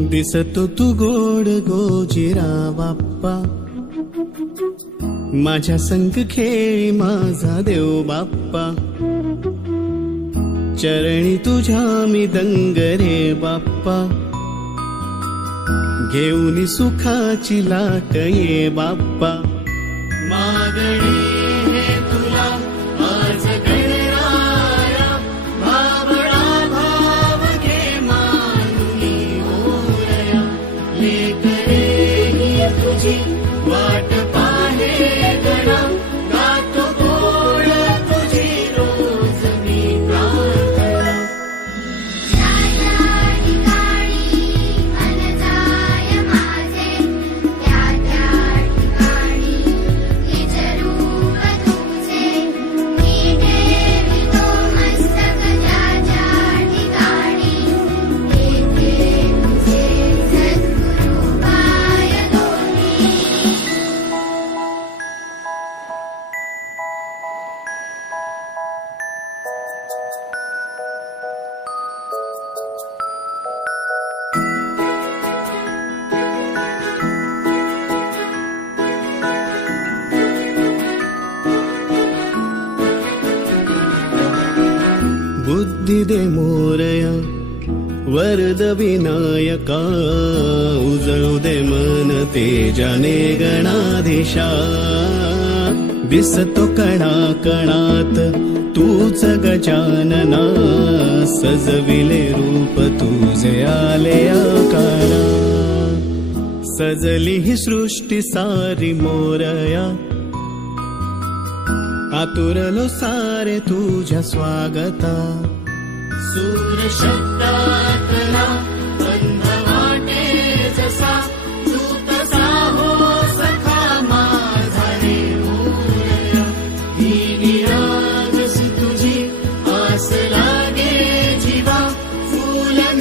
दिसतो तू गोड गोजिरा बाप्पा, माझ्या संग खेळी माझा देव बाप्पा, चरणी तुझ्या मी दंग रे बाप्पा, घेऊन सुखाची लाट ये बाप्पा, मागणी हे तुला आज गणराया, भावळा भाव घे मानुनी ओरया, लेकरे ही तुझी वाट पाहे गणा, गातो गोड तुझी रोज मी प्रार्थना. त्या ठिकाणी मन जाय माझे, त्या ठिकाणी निज रूप तुझे, मी ठेवितो मस्तक त्या ठिकाणी, तेथे तुझे सद्गुरू पाय दोन्ही. बुद्धी दे मोरया वरद विनायका, उजळू दे मन तेजाने गणाधीशा, दिसतो कणा कणात तूच गजानना, सजविले रूप तुझे आले आकारा, सजली ही सृष्टी सारी मोरया, आतुरलो सारे तुझ्या स्वागता, सूर शब्दात